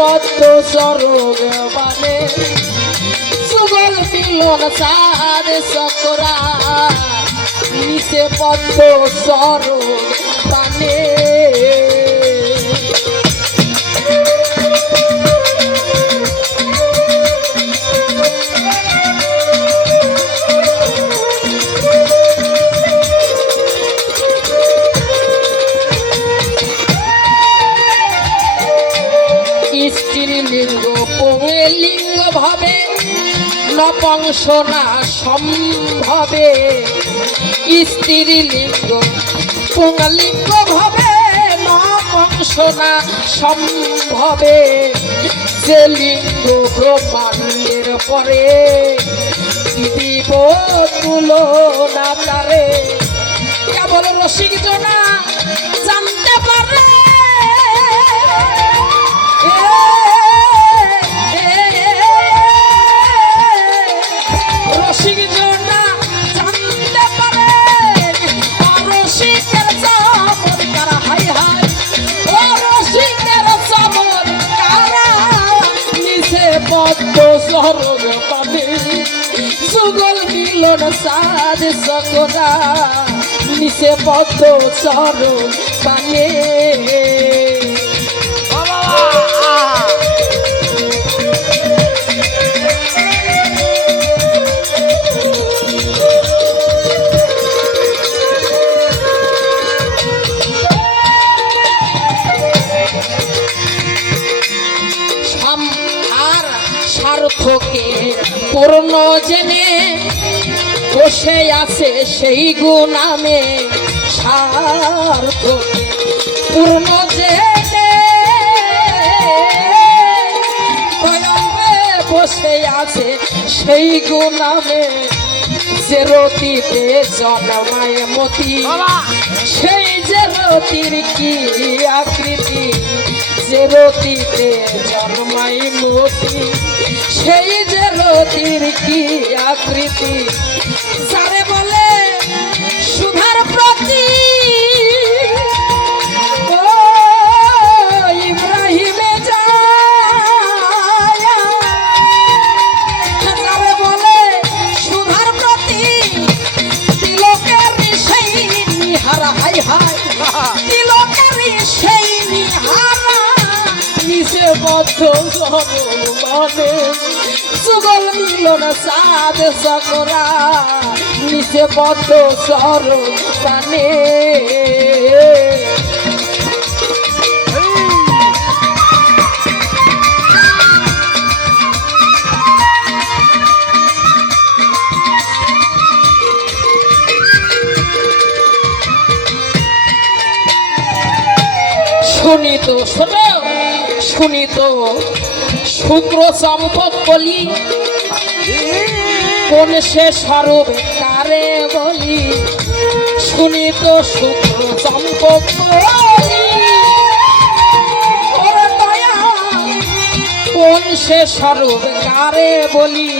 পদ্ম সরোগ মানে সুগল মিলন সার সকরা নিশে পদ্ম সরোগ মানে নপংস না সম্ভবে স্ত্রীলিঙ্গ পুংলিঙ্গ ভাবে নপংস না সম্ভবে। যে লিঙ্গ ব্রহ্মাণ্ডের পরে দিব তুলনা তারে। কেবল রসিক জনা জানতে সরগ পাবে। যুগল মিলন সাজ সকরা নিচে পদ্ম সরগ পানে পূর্ণ জেনে বসে আছে সেই গুণামে সার্থক। পূর্ণ জেনে বসে আছে সেই গুণামে যে রতিতে জন্মায় মতি। সেই যে রতির কি আকৃতি? যে রতিতে জন্মাই মতি সেই যে রতির কি আকৃতি? যারে মানে সুগল মিলন সাদ সকরা নিচে বদ্ধ সর মানে শুনিত শুক্র চম্পক বলি, কোন সে স্বরূপ কারে বলি শুনিত শুক্র চম্পক কোন সে স্বরূপ কারে বলি,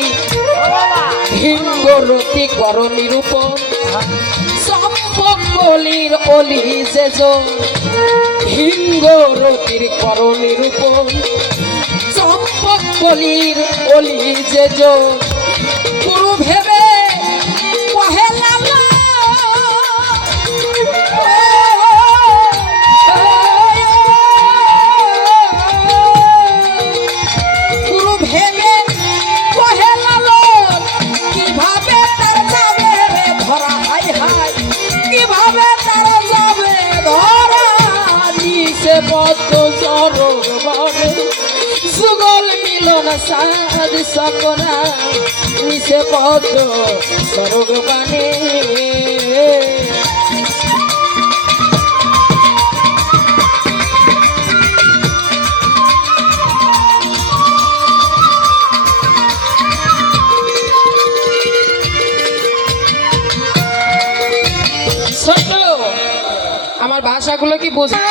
হিঙ্গরতি কর নিরূপণ চম্পক বলির অলি যে জন হিঙ্গরতির কর চম্পক বলির অলি যে যোগ গুরু ভেবে বসে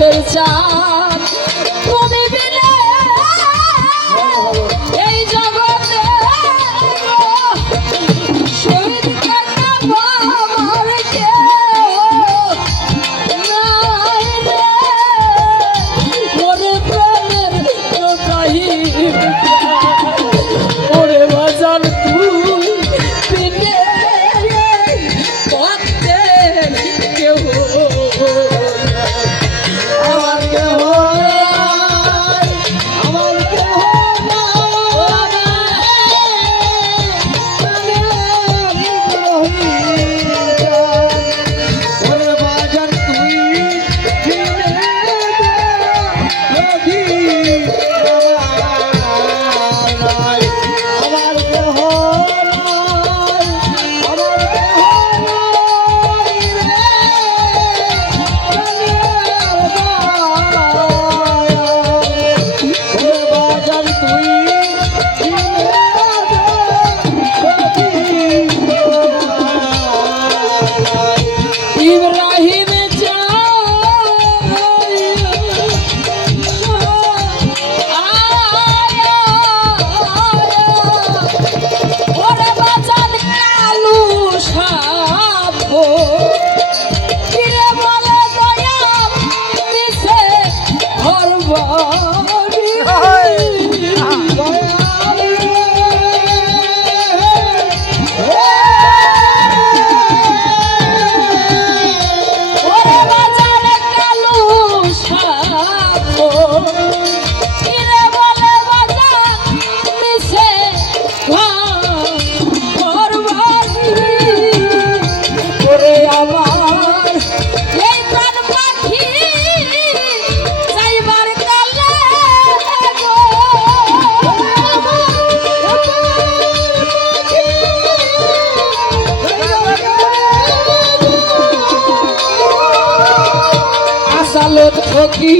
চোখের আসালত ফকি